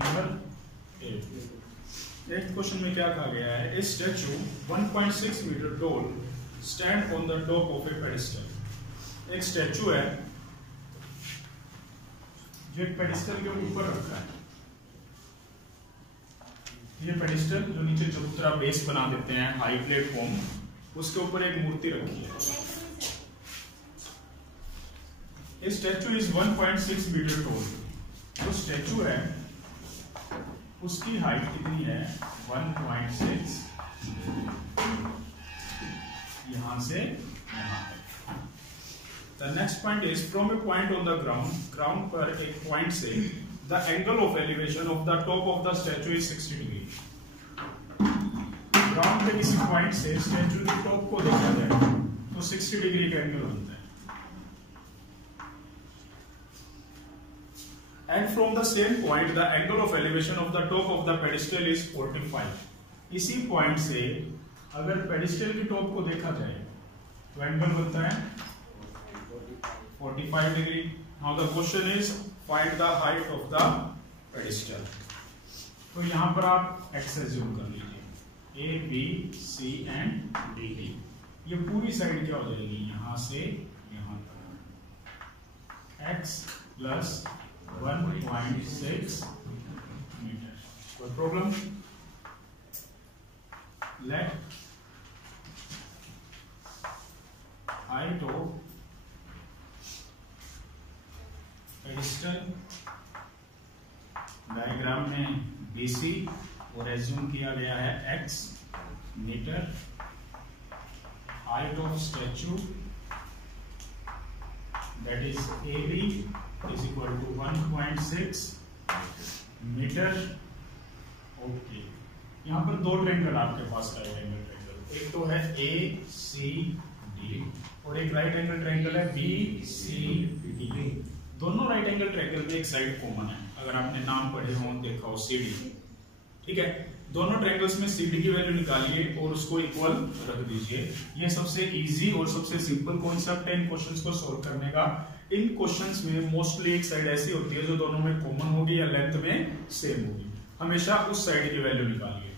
Number 8। Next question में क्या कहा गया है, a statue 1.6 meter tall stand on the top of a pedestal. एक स्टैचू है जो एक पेडिस्टल के ऊपर रखा है। ये पेडिस्टल जो नीचे चबूतरा बेस बना देते हैं, हाई प्लेटफॉर्म, उसके ऊपर एक मूर्ति रखी है। A statue is 1.6 meter tall. जो स्टैचू है उसकी हाइट कितनी है, 1.6, यहां से यहां तक। The next point is from A point on the ground पर एक पॉइंट से the angle of elevation of the top of the statue is 60 degree. Ground पे किसी पॉइंट से स्टैचू के टॉप को देखा जाए तो 60 डिग्री का एंगल बनता है। And from the same point, the angle of elevation of the top of the pedestal is 45. इसी पॉइंट से अगर पेडिस्टल की टॉप को देखा जाए तो एंगल बनता है 45 degree. Now the question is find the height of the pedestal. तो यहां पर आप x assume कर लीजिए, A, B, C and D। ये पूरी साइड क्या हो जाएगी, यहां से यहां तक x प्लस 1.6 मीटर। कोई problem? Let height of pedestal diagram में BC और एज्यूम किया गया है x meter. Height of statue that is AB is equal to 1.6 meter. Okay, यहाँ पर दो ट्रायंगल आपके पास राइट एंगल ट्रायंगल, एक तो है ACD और एक राइट एंगल ट्रायंगल है BCD। दोनों राइट एंगल ट्रायंगल में एक साइड कॉमन है, अगर आपने नाम पढ़े हो, देखा हो, CD। ठीक है, दोनों ट्रायंगल्स में CD की वैल्यू निकालिए और उसको इक्वल रख दीजिए। ये सबसे इजी और सबसे सिंपल कॉन्सेप्ट है इन क्वेश्चंस को सॉल्व करने का। इन क्वेश्चंस में मोस्टली एक साइड ऐसी होती है जो दोनों में कॉमन होगी या लेंथ में सेम होगी। हमेशा उस साइड की वैल्यू निकालिए।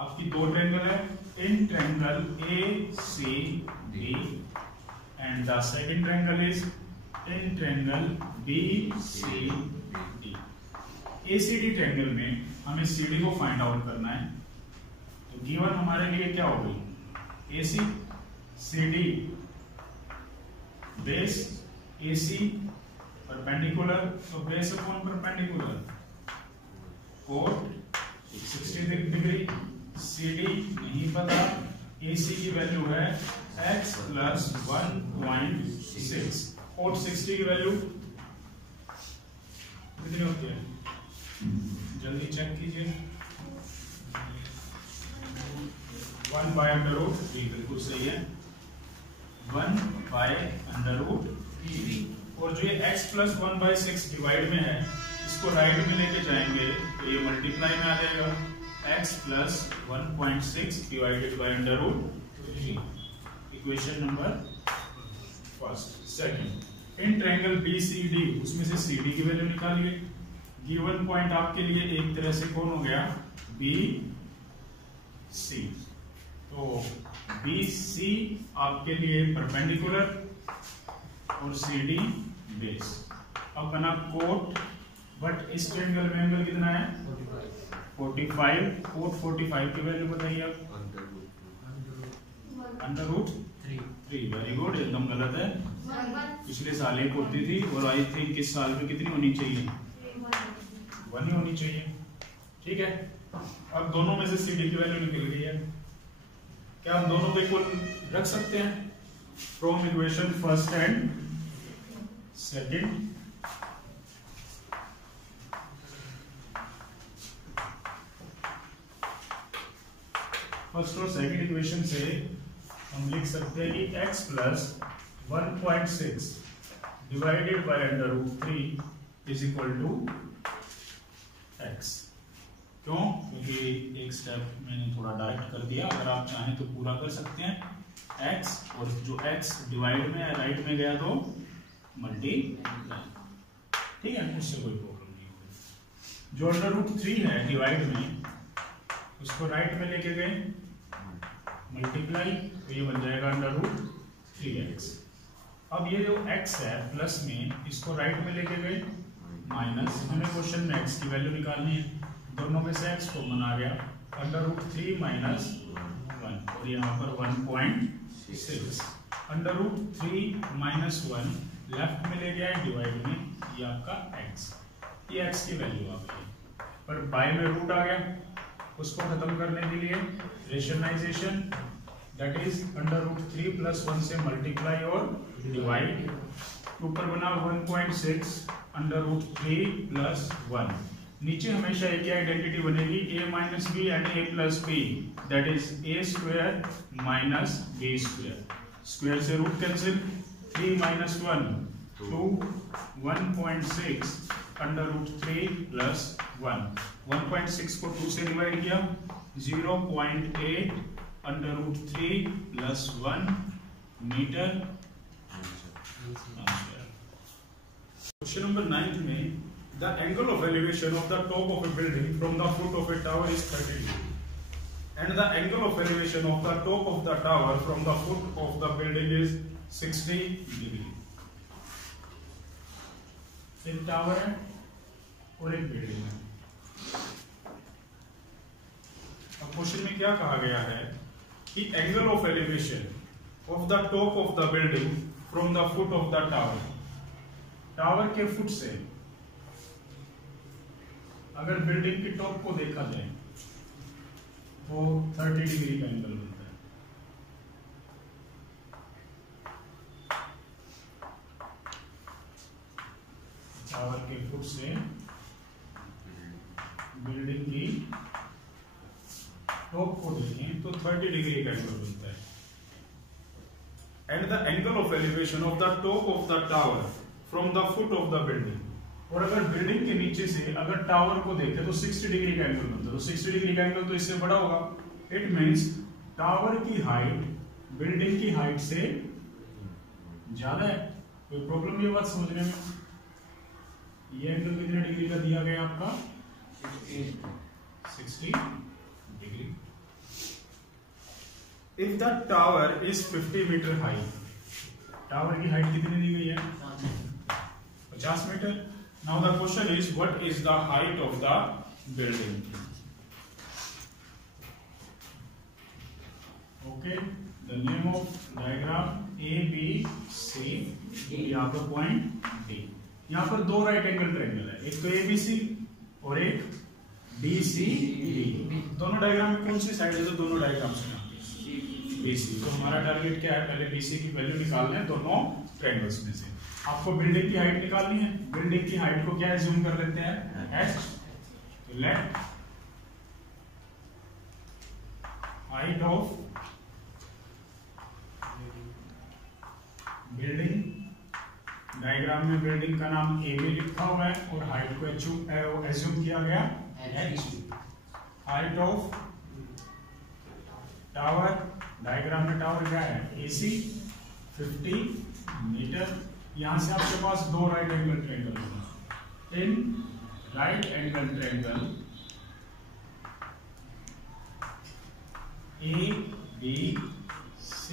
आपकी दो ट्रायंगल है, in triangle ACD and the second triangle is in triangle BCD। ACD triangle में हमें CD को फाइंड आउट करना है। तो गिवन हमारे लिए क्या हो गई, AC CD base AC perpendicular, तो base upon perpendicular, cot 60 degree. CD नहीं पता, AC की वैल्यू है x प्लस 1.6। कोट 60 की वैल्यू कितनी होती है, जल्दी चेक कीजिए, 1/√3। बिल्कुल सही है, 1/√3। और जो ये x प्लस 1/6 डिवाइड में है, इसको राइट में लेके जाएंगे तो ये मल्टीप्लाई में आ जाएगा, x plus 1.6 divided by √3। Equation number first. Second, in triangle BCD उसमें से CD की वैल्यू निकालिए। गिवन पॉइंट आपके लिए एक तरह से कौन हो गया, BC। तो BC आपके लिए परपेंडिकुलर और CD बेस। अब बना कोट, बट इस ट्रायंगल में एंगल कितना है, 45। कोट 45 की वैल्यू बताइए आप, √3। वेरी गुड, एकदम गलत है, पिछले साल एक होती थी और आई थिंक इस साल में कितनी होनी चाहिए, 1 ही होनी चाहिए। ठीक है, अब दोनों में से CD की वैल्यू निकल गई है। क्या हम दोनों को इक्वल रख सकते हैं from equation first and second? First और सेकंड इक्वेशन से हम लिख सकते हैं कि x plus 1.6 divided by √3 is equal to x। क्यों? क्योंकि एक स्टेप मैंने थोड़ा डायरेक्ट कर दिया, अगर आप चाहें तो पूरा कर सकते हैं। x और जो x डिवाइड में राइट में गया तो मल्टीप्लाई। ठीक है, उससे कोई प्रॉब्लम नहीं होगी। जो √3 है डिवाइड में, उसको राइट में लेके गए मल्टीप्लाई, तो ये बन जाएगा √3x। अब ये जो x है प्लस में, इसको राइट में लेके गए माइनस, हमें क्वेश्चन में x की वैल्यू निकालनी है, दोनों में से x कॉमन आ गया, √3 माइनस 1 और यहाँ पर 1.6, √3 माइनस 1 लेफ्ट में ले गया है डिवाइड में, ये आपका x, ये x की वैल्यू आ गई, पर बाय में रूट आ गया, उसको खत्म करने के लिए रेशनलाइजेशन, दैट इज √3 प्लस 1 से मल्टीप्लाई और डिवाइड, ऊपर बना 1.6 √3 प्लस 1, नीचे हमेशा एक ही आइडेंटिटी बनेगी a minus b and a plus b, that is a square minus b square, square से रूट कैंसिल, 3 माइनस 1 2, 1.6 √3 प्लस 1, 1.6 को 2 से डिवाइड किया, 0.8 √3 प्लस 1 मीटर। क्वेश्चन नंबर 9 में, the angle of elevation of the top of A building from the foot of A tower is 30 degree and the angle of elevation of the top of the tower from the foot of the building is 60 degree. एक tower है और एक building है। अब question में क्या कहा गया है कि angle of elevation of the top of the building from the foot of the tower, tower के फुट से अगर बिल्डिंग की टॉप को देखा जाए तो 30 डिग्री का एंगल बनता है। टावर के फुट से बिल्डिंग की टॉप को देखें तो 30 डिग्री का एंगल बनता है। And the angle of elevation of the top of the tower from the foot of the building, और अगर बिल्डिंग के नीचे से अगर टावर को देखें तो 60 डिग्री का एंगल बनता है। तो 60 डिग्री का एंगल तो इससे बड़ा होगा, इट मींस टावर की हाइट बिल्डिंग की हाइट से ज्यादा है। कोई प्रॉब्लम ये बात समझने में? ये एंगल कितने डिग्री का दिया गया आपका? 60 degree. If the tower is 50 meter high, tower की हाइट कितनी दी गई है? 50 meter. Now the question is what is the height of the building? Okay, the name of diagram ABC, यहाँ पर पॉइंट D। यहाँ पर दो राइट एंगल ट्रायंगल है, एक तो ABC और एक DCD। दोनों डायग्राम में कौन सी साइड है? तो दोनों डायग्राम से BC। तो हमारा टारगेट क्या है? पहले BC की वैल्यू निकालना है दोनों ट्रायंगल्स में से। आपको बिल्डिंग की हाइट निकालनी है। बिल्डिंग की हाइट को क्या एज्यूम कर लेते हैं? h। तो late height of building, diagram में बिल्डिंग का नाम AB लिखा हुआ है और हाइट को एज्यूम किया गया h। Height of tower, diagram में टावर क्या है? AC 50 meter. यहां से आपके पास दो राइट एंगल ट्रायंगल होगा। In right angle triangle ABC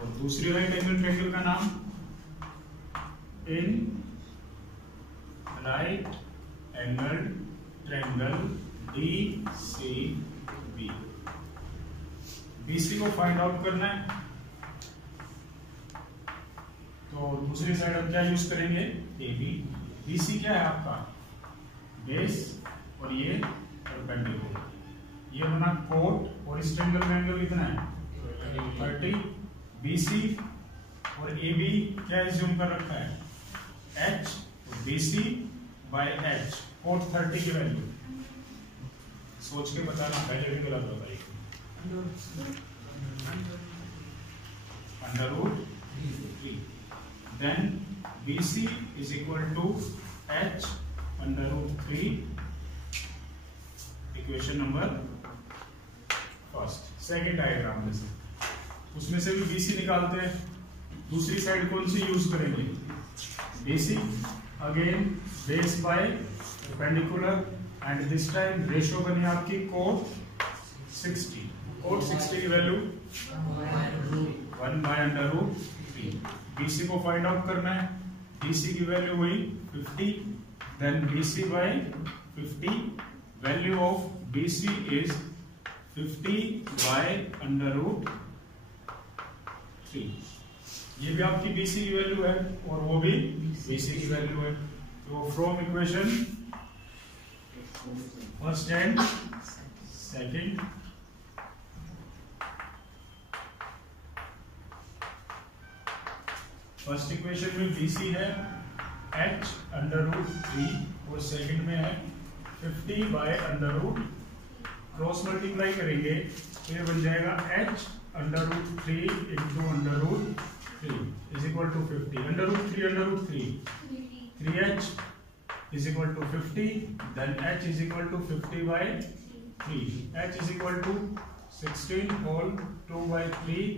और दूसरी राइट एंगल ट्रायंगल का नाम in right angle triangle DCB। BC को फाइंड आउट करना है तो दूसरी साइड हम क्या यूज करेंगे? AB। BC क्या है आपका? बेस और ये परपेंडिकुलर। ये बना कोट और इस ट्रायंगल में एंगल कितना है? 30। BC और AB क्या एज्यूम कर रखा है? H। तो BC बाय H, कोट 30 की वैल्यू सोच के बताना, पहले भी गलत बताइए। √3। Then BC is equal to H √3, equation number first. Second diagram में से उसमें से भी BC निकालते हैं। दूसरी साइड कौन सी यूज करेंगे? BC। Again base by perpendicular, and this time ratio बनी आपकी cot 60। cot 60 की वैल्यू 1/√3। BC को फाइंड आउट करना है, BC की वैल्यू हुई 50, then BC by 50, value of BC is 50/√3। ये भी आपकी BC की वैल्यू है और वो भी BC की वैल्यू है। तो from equation first and second, first equation में BC है h√3 और सेकंड में है 50/√, क्रॉस मल्टीप्लाई करेंगे तो ये बन जाएगा h√3 into √3 is equal to 50। √3 3h is equal to 50, then h is equal to 50/3, h is equal to 16 whole 2/3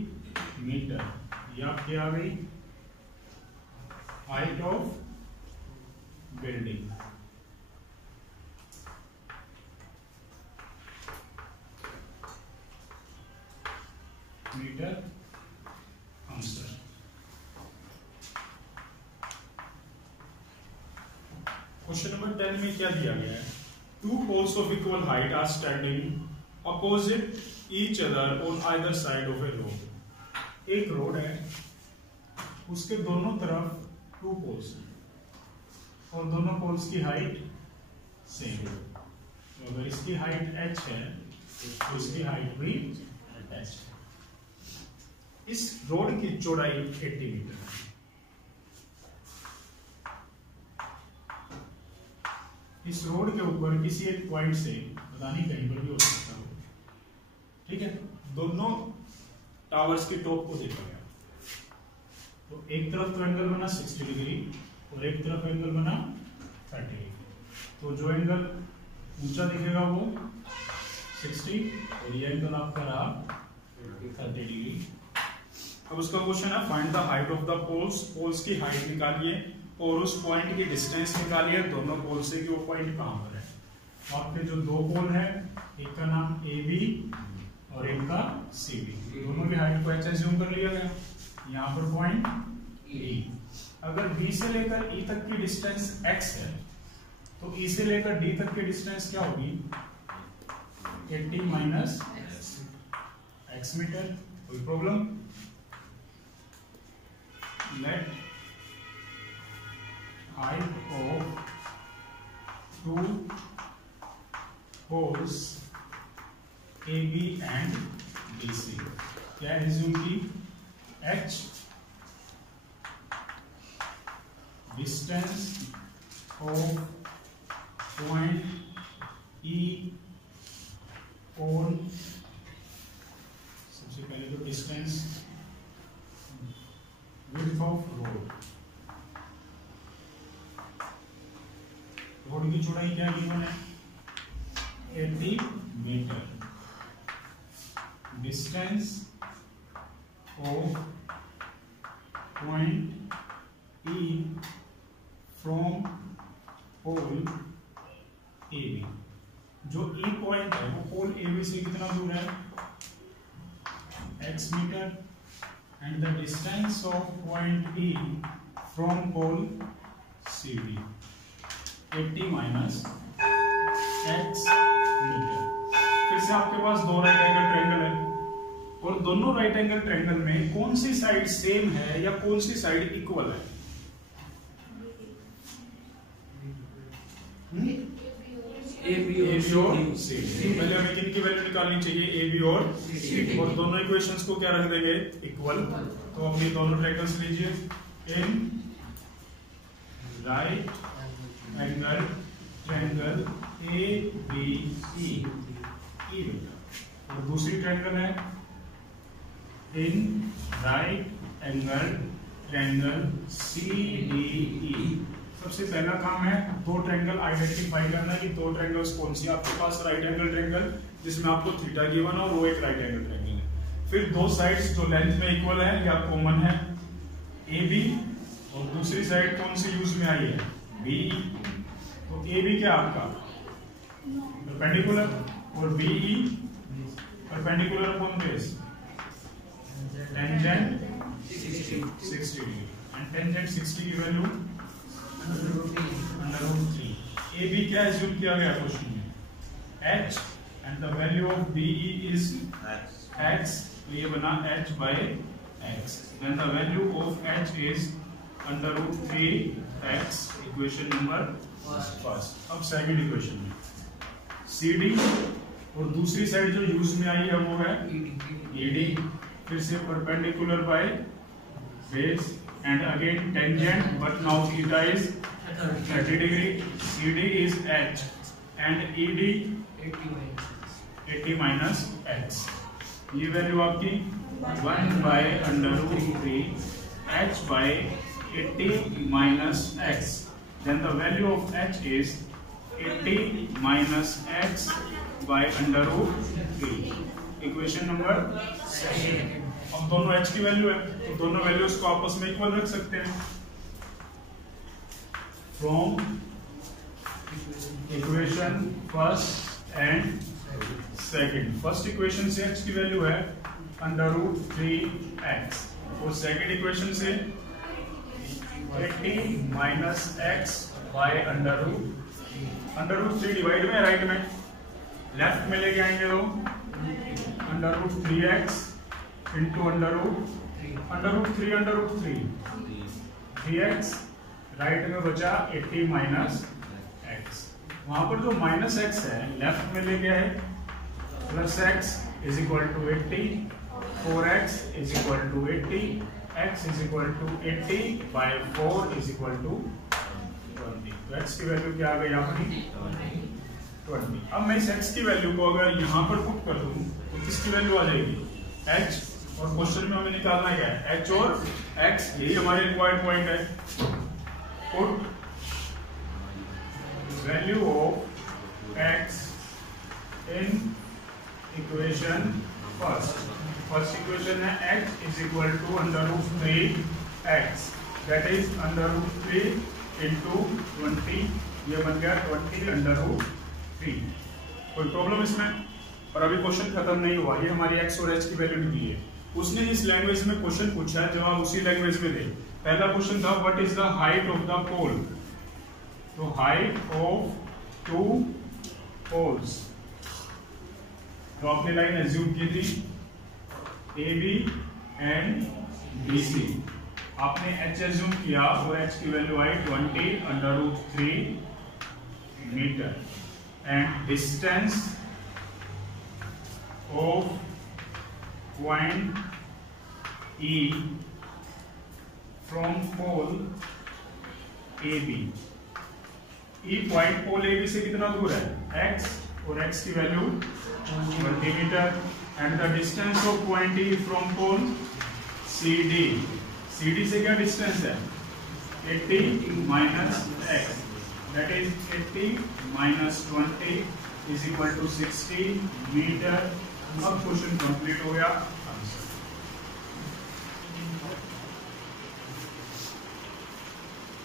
meter. ये आपकी आ गई height of building. Meter answer. Question number 10 में क्या दिया गया है? Two poles of equal height are standing opposite each other on either side of a road. एक रोड है, उसके दोनों तरफ टू पोल्स हैं और दोनों पोल्स की हाइट सेम है। तो अगर इसकी हाइट h है तो इसकी हाइट भी h है। इस रोड की चौड़ाई 80 मीटर है। इस रोड के ऊपर किसी एक पॉइंट से, पता नहीं कहीं पर भी हो सकता हो, ठीक है, दोनों टावर्स की टॉप को देखा गया। तो एक तरफ तो एंगल बना 60 डिग्री और एक तरफ एंगल बना 30 डिग्री। तो जो एंगल ऊंचा दिखेगा वो 60 और ये एंगल आपका रहा 30 डिग्री। अब उसका क्वेश्चन है find the height of the poles. Poles की हाइट निकालिए और उस पॉइंट की डिस्टेंस निकालिए दोनों पोल से कि वो पॉइंट कहां पर है। आपके जो दो पोल है, एक का नाम AB और एक का CB, दोनों की हाइट को h एज्यूम कर लिया गया। यहाँ पर पॉइंट E, अगर B से लेकर E तक की डिस्टेंस x है तो E से लेकर D तक की डिस्टेंस क्या होगी? 80 माइनस x मीटर। कोई problem? Let height of two poles AB and BC क्या एज्यूम की? h distance of point E ऑन, सबसे पहले तो distance, width of road, road की चौड़ाई क्या गिवन है? 80 meter. Distance of point E from pole AB, जो E पॉइंट है वो पोल AB से कितना दूर है? x meter. And the distance of point E from pole CB 80 minus x metre. फिर से आपके पास दो राइट एंगल ट्रायंगल है और दोनों राइट एंगल ट्रायंगल में कौन सी साइड सेम है या कौन सी साइड इक्वल है? AB और CD। पहले हमें किन की वैल्यू निकालनी चाहिए? AB और CD। और दोनों इक्वेशंस को क्या रख देंगे? इक्वल। तो अपनी दोनों ट्रायंगल्स लीजिए। इन राइट एंगल ट्रायंगल ABE, और दूसरी ट्रायंगल है इन राइट एंगल ट्रायंगल CDE। सबसे पहला काम है दो ट्रायंगल आइडेंटिफाई करना कि दो ट्रायंगल्स कौन सी आपके पास राइट एंगल ट्रायंगल जिसमें आपको थीटा गिवन और वो एक राइट एंगल ट्रायंगल है। फिर दो साइड्स जो लेंथ में इक्वल है या कॉमन है AB, और दूसरी साइड कौन सी यूज में आई है? BE। तो ए बी क्या आपका परपेंडिकुलर और BE perpendicular upon base tangent 60 degree and tangent 60 की वैल्यू √3 ए बी क्या एज्यूम किया गया क्वेश्चन में h and the value of BE is x, तो ये बना h by x, then the value of h is √3x, equation number first. अब second equation में CD और दूसरी साइड जो यूज में आई है वो है ED, फिर से perpendicular by base and again tangent but now theta is 30 degree, CD is h and ED 80 minus x, ये वैल्यू आपकी 1/√3 h by 80 minus x, then the value of h is 80 minus x by √3, equation number second. अब दोनों h की value है तो दोनों values को आपस में इक्वल रख सकते हैं। From equation first and second, first equation से h की वैल्यू है √3x और सेकंड इक्वेशन से 80 minus x by √3 डिवाइड में राइट में लेफ्ट में लेके आएंगे तो √3x इंटू √3 राइट में बचा 80 minus x, वहां पर जो माइनस x है लेफ्ट में लेके आए plus x is equal to 80, 4x is equal to 80, x is equal to 80 by 4 is equal to 20, तो x की वैल्यू क्या आ गई यहाँ पर 20। अब मैं इस x की वैल्यू को अगर यहाँ पर पुट कर दूं तो किसकी वैल्यू आ जाएगी h, और क्वेश्चन में हमें निकालना क्या है h और x, यही हमारे रिक्वायर्ड पॉइंट है। Put value of x in equation first equation है x is equal to √3x, that is √3 into 20, ये बन गया 20√3। कोई प्रॉब्लम इसमें? और अभी क्वेश्चन खत्म नहीं हुआ, ये हमारी x और h की वैल्यू निकली है। उसने जिस लैंग्वेज में क्वेश्चन पूछा है जवाब उसी लैंग्वेज में दे। पहला क्वेश्चन था what is the height of the pole, तो हाइट ऑफ टू पोल्स, तो आपने लाइन एज्यूम की थी AB एंड BC, आपने h एज्यूम किया और h की वैल्यू आई 20√3 meter and distance of point E from pole AB, E point pole AB से कितना दूर है x, और x की value 20 meter and the distance of point E from pole CD, CD से क्या डिस्टेंस है 80 minus x, that is 80 minus 20 is equal to 60 meter. अब क्वेश्चन कंप्लीट हो गया।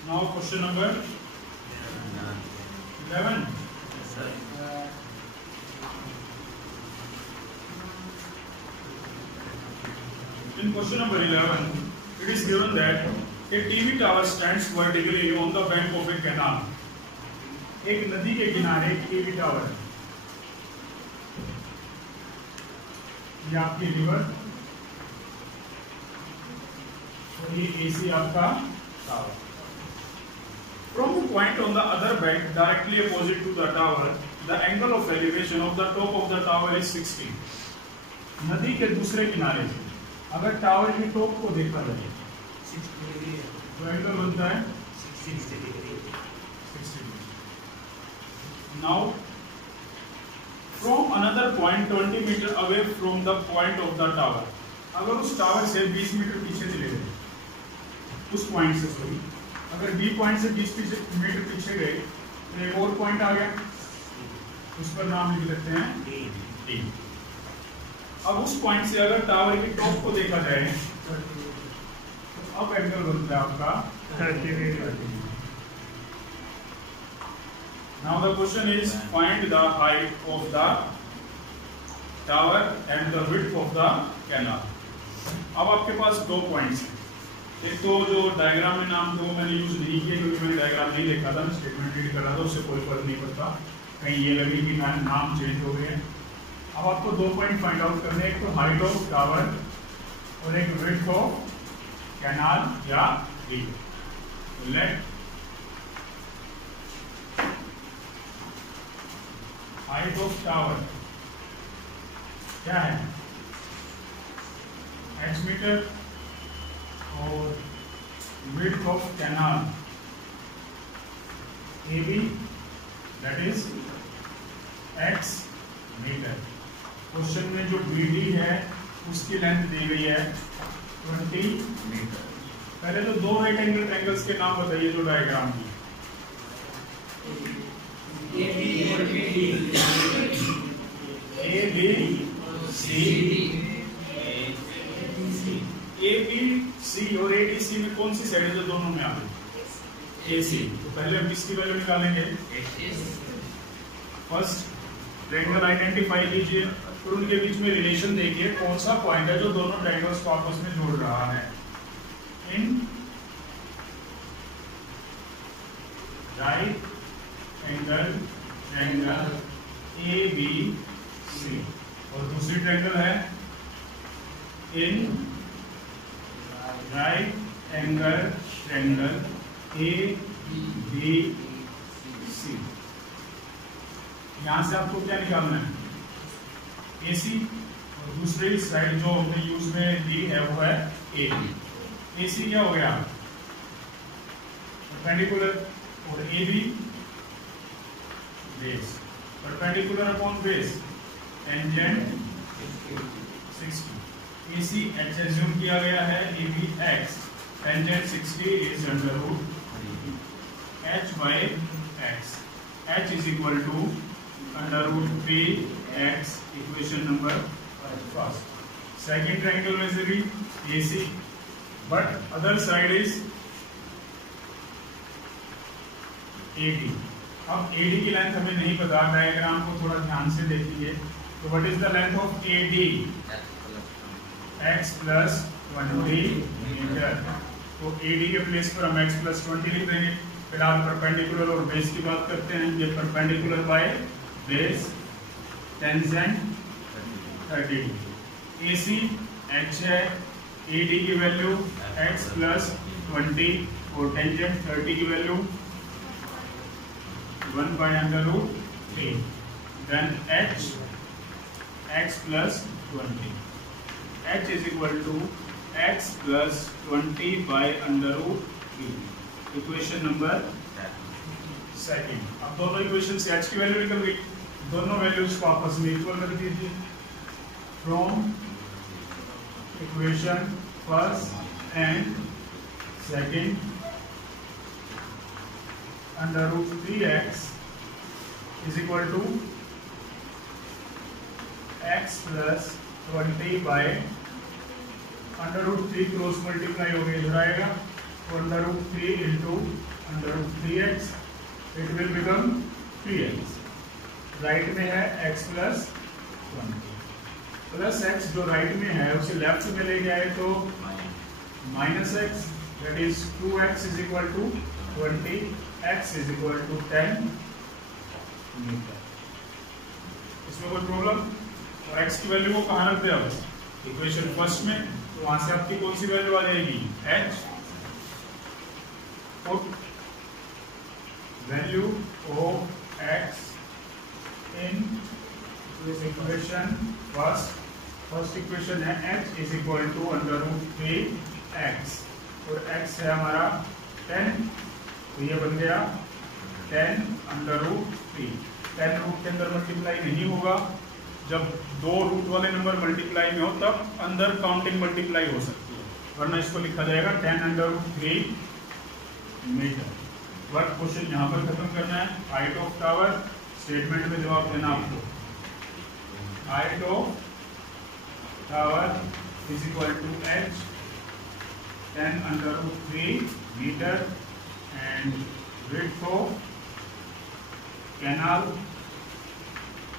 Now question number 11। In question number 11, it is given that a TV tower stands vertically on the bank of a canal. एक नदी के किनारे TV tower, ये आपकी river और ये AC आपका tower. From a point on the other bank directly opposite to the tower, the angle of elevation of the top of the tower is 60. नदी के दूसरे किनारे से अगर टावर की टॉप को देखा जाए 60 डिग्री है, तो एंगल बनता है 60 degree. Now from another point 20 meter away from the point of the tower, अगर उस टावर से 20 मीटर पीछे चले गए, उस पॉइंट से सॉरी अगर B पॉइंट से 20 मीटर पीछे गए तो एक और पॉइंट आ गया, उस पर नाम लिख लेते हैं D। अब उस पॉइंट से अगर टावर की टॉप को देखा जाए तो अब एंगल बनता है आपका 30 degree. Now the question is find the height of the tower and the width of the canal. अब आपके पास दो पॉइंट्स हैं। एक तो जो डायग्राम में नाम तो मैंने यूज नहीं किए क्योंकि मैंने डायग्राम नहीं लिखा था, मैं स्टेटमेंट रीड कर रहा था, उससे कोई फर्क नहीं पड़ता, कहीं ये लगे कि नाम चेंज हो गए। अब आपको दो पॉइंट फाइंड आउट करने हैं, एक तो हाइट ऑफ टावर और एक विड्थ ऑफ कैनाल या रिवर। लेट हाइट ऑफ टावर क्या है, x मीटर, और width of canal AB that is x meter. Question में जो BD है उसकी लेंथ दी गई है 20 मीटर। पहले तो दो राइट एंगल ट्रायंगल्स के नाम बताइए जो डायग्राम की। ABC और ADC में कौन सी साइड है जो दोनों में आ गई? AC। तो पहले हम किसकी वैल्यू निकालेंगे? फर्स्ट ट्रायंगल आइडेंटिफाई कीजिए और उनके बीच में रिलेशन देखिए कौन सा पॉइंट है जो दोनों ट्रायंगल्स को आपस में जोड़ रहा है। इन राइट एंगल ट्रायंगल ABC और दूसरी ट्रायंगल है इन राइट एंगल ट्रायंगल ABC। यहां से आपको क्या निकालना है? AC और दूसरी साइड जो हमने यूज में ली है वो है AB। AC क्या हो गया? परपेंडिकुलर, और AB base. Perpendicular upon base tangent 60। AC h assume किया गया है, AB x, tangent 60 is under root h by x। h is equal to under root 3x, equation number first. Second triangle measure AC, but other side is AD। अब AD की length हमें नहीं पता, diagram को थोड़ा ध्यान से देखिए। तो what is the length of AD? x प्लस 20 मीटर। तो AD के प्लेस पर हम x प्लस 20 लिख देंगे। फिलहाल परपेंडिकुलर और बेस की बात करते हैं। ये perpendicular by base tangent 30। AC h है, AD की वैल्यू x प्लस 20 और टेंजेंट 30 की value 1 by under root 3। Then h x plus 20। h is equal to x plus 20 by under root 3। Equation number second. अब दोनों इक्वेशन से h की value निकल गई, दोनों वैल्यूज को आपस में इक्वल कर दीजिए। From equation first and second under root 3x is equal to x plus 20 by under root 3 cross multiply हो गया, इधर आएगा, और under root 3 into under root 3x, it will become 3x। Right में है x plus 20 प्लस x, जो right में है उसे लेफ्ट में ले जाए तो minus x, that is 2x is equal to 20, x is equal to 10 meter. इसमें कोई प्रॉब्लम? और x की वैल्यू को कहाँ रखते हैं अब? इक्वेशन फर्स्ट में, तो वहां से आपकी कौन सी वैल्यू आ जाएगी? h। Put value of x in this equation first equation है h is equal to under root 3x, और x है हमारा 10, तो ये बन गया 10 अंडर रूट 3। 10 रूट के अंदर मल्टीप्लाई नहीं होगा, जब दो रूट वाले नंबर मल्टीप्लाई में हो तब अंदर काउंटिंग मल्टीप्लाई हो सकती है, वरना इसको लिखा जाएगा 10 under root 3 meter. But question यहाँ पर खत्म करना है। हाइट ऑफ टावर, स्टेटमेंट में जवाब देना आपको। Height of tower is equal to h 10 under root 3 meter and width of canal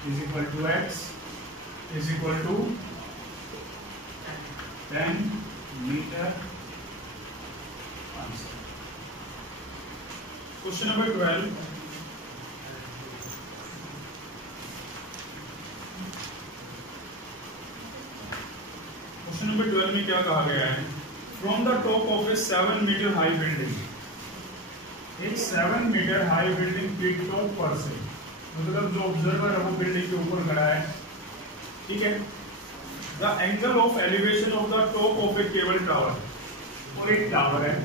is equal to x is equal to 10 meter. Answer. Question number 12। Question number 12 में क्या कहा गया है? From the top of a 7 meter high building, एक 7 meter high building के top पर से, मतलब जो ऑब्जर्वर है वो बिल्डिंग के ऊपर खड़ा है, ठीक है। The angle of elevation of the top of A cable tower, और एक टावर है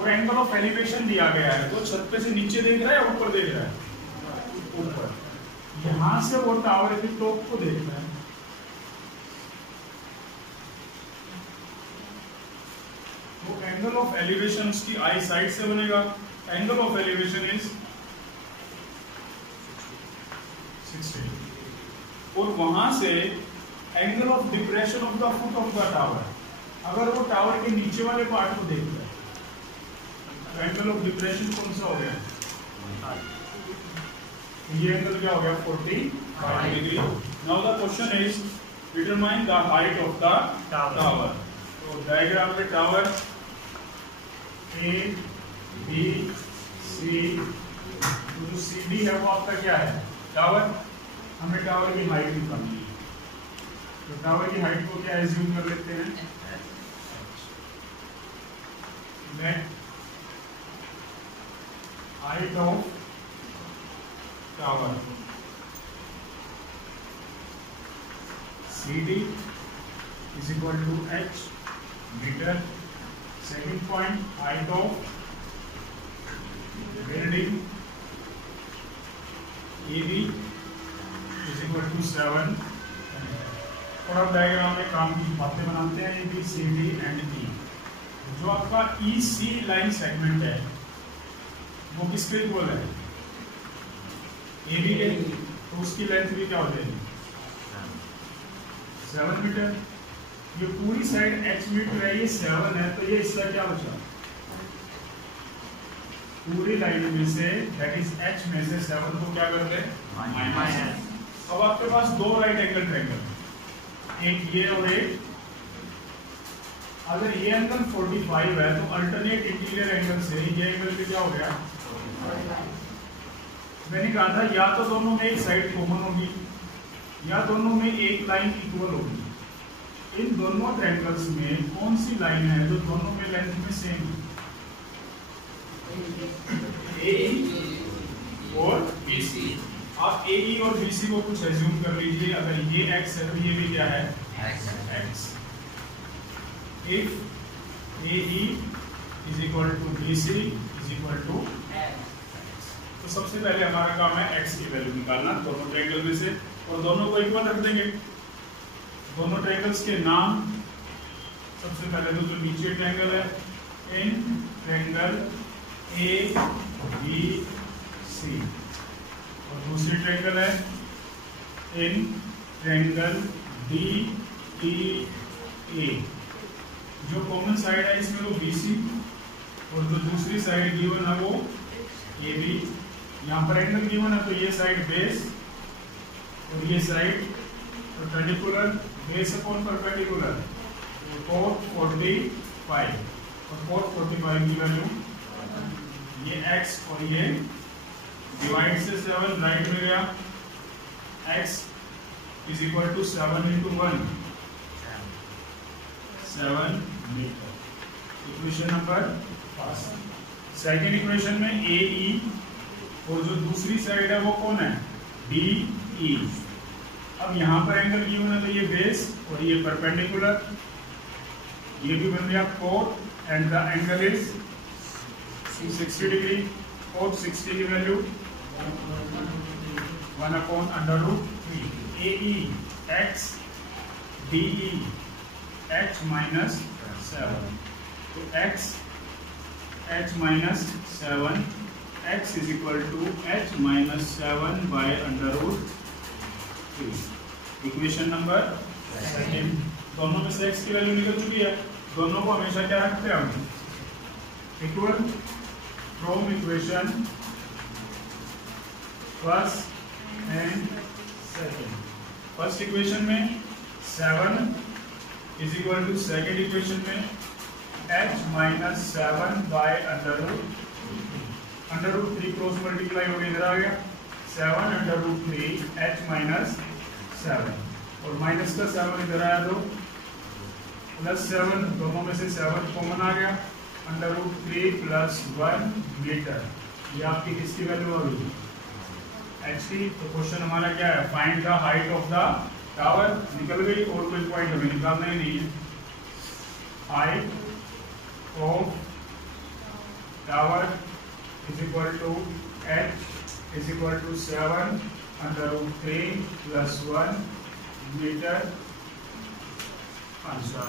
और एंगल ऑफ एलिवेशन दिया गया है, तो छत पे से नीचे देख रहा है या ऊपर देख रहा है? ऊपर। यहां से वो टावर के टॉप को देख रहा है। तो एंगल ऑफ एलिवेशन उसकी आई साइड से बनेगा। एंगल ऑफ एलिवेशन इज 60, और वहां से angle of depression of the foot of the tower, अगर वो टावर के नीचे वाले पार्ट को देख रहा है तो एंगल ऑफ डिप्रेशन कौन सा हो गया? ये एंगल क्या हो गया? 45 degree. Now the question is determine the height of the tower. तो डायग्राम में टावर ए बी सी, तो जो सी डी है वो आपका क्या है? टावर। हमें टावर की हाइट निकालनी है, तो टावर की हाइट को क्या एज्यूम कर लेते हैं? Let height of tower C D is equal to H meter. Second point, height of building A B is equal to 7। और अब डायग्राम में काम की बातें बनाते हैं। A B C D and E, जो आपका ई सी लाइन सेगमेंट है वो किसके इक्वल है? ए बी के, तो उसकी लेंथ भी क्या हो जाएगी? 7 मीटर। ये पूरी साइड h मीटर है, ये 7 है, तो ये हिस्सा क्या बचा? पूरी लाइन में से, दैट इज h में से 7 को क्या कर दे? माइनस। अब आपके पास दो राइट एंगल ट्रायंगल, एक ये और एक, अगर ये एंगल 45 है तो अल्टरनेट इंटीरियर एंगल से ये एंगल भी क्या हो गया? मैंने कहा था या तो दोनों में एक साइड कॉमन होगी या दोनों में एक लाइन इक्वल होगी। इन दोनों ट्रायंगल्स में कौन सी लाइन है जो दोनों में लेंथ में सेम है? AE और BC। आप AE और BC को कुछ एज्यूम कर लीजिए। अगर ये x है तो ये भी क्या है? x। If AE is equal to BC is equal to x, तो सबसे पहले हमारा काम है x की वैल्यू निकालना दोनों ट्रायंगल में से, और दोनों को इक्वल रख देंगे। दोनों ट्रायंगल्स के नाम, सबसे पहले तो जो नीचे ट्रायंगल है, इन ट्रायंगल ए बी सी, और दूसरी ट्रायंगल है इन ट्रायंगल डी ई ए। जो कॉमन साइड है इसमें वो BC, और जो दूसरी साइड गिवन है वो AB। यहाँ पर एंगल गिवन है तो ये साइड बेस और ये side perpendicular, base upon perpendicular, cos 45, और cos 45 की वैल्यू ये x और ये डिवाइड से 7 राइट में गया, x is equal to 7 into 1, 7 meter. Equation number first. Second equation में AE और जो दूसरी साइड है वो कौन है? DE। अब यहाँ पर एंगल गिवन है तो ये बेस और ये परपेंडिकुलर, ये भी बन गया cot, and the angle is 60 degree. Cot 60 की value 1/√3। AE x DE h minus 7, तो x h minus 7, x is equal to h minus 7 by √3। Equation number second. दोनों में से x की वैल्यू निकल चुकी है, दोनों को हमेशा क्या रखते हैं हम? Equal. From equation first and second. First equation में 7 is equal to second equation में h minus 7 by under root 3 cross multiply हो गया, इधर आ गया 7 अंडर रूट 3 h माइनस 7 और माइनस का 7 इधर आया तो प्लस 7, दोनों में से 7 कॉमन आ गया, अंडर रूट 3 प्लस 1 मीटर। ये आपकी किसकी वैल्यू आ गई? h की। तो क्वेश्चन हमारा क्या है? Find the height of the tower. निकल गई और कोई पॉइंट हमें निकालना ही नहीं है। Height of tower is equal to h is equal to 7 under root 3 plus 1 metre. Answer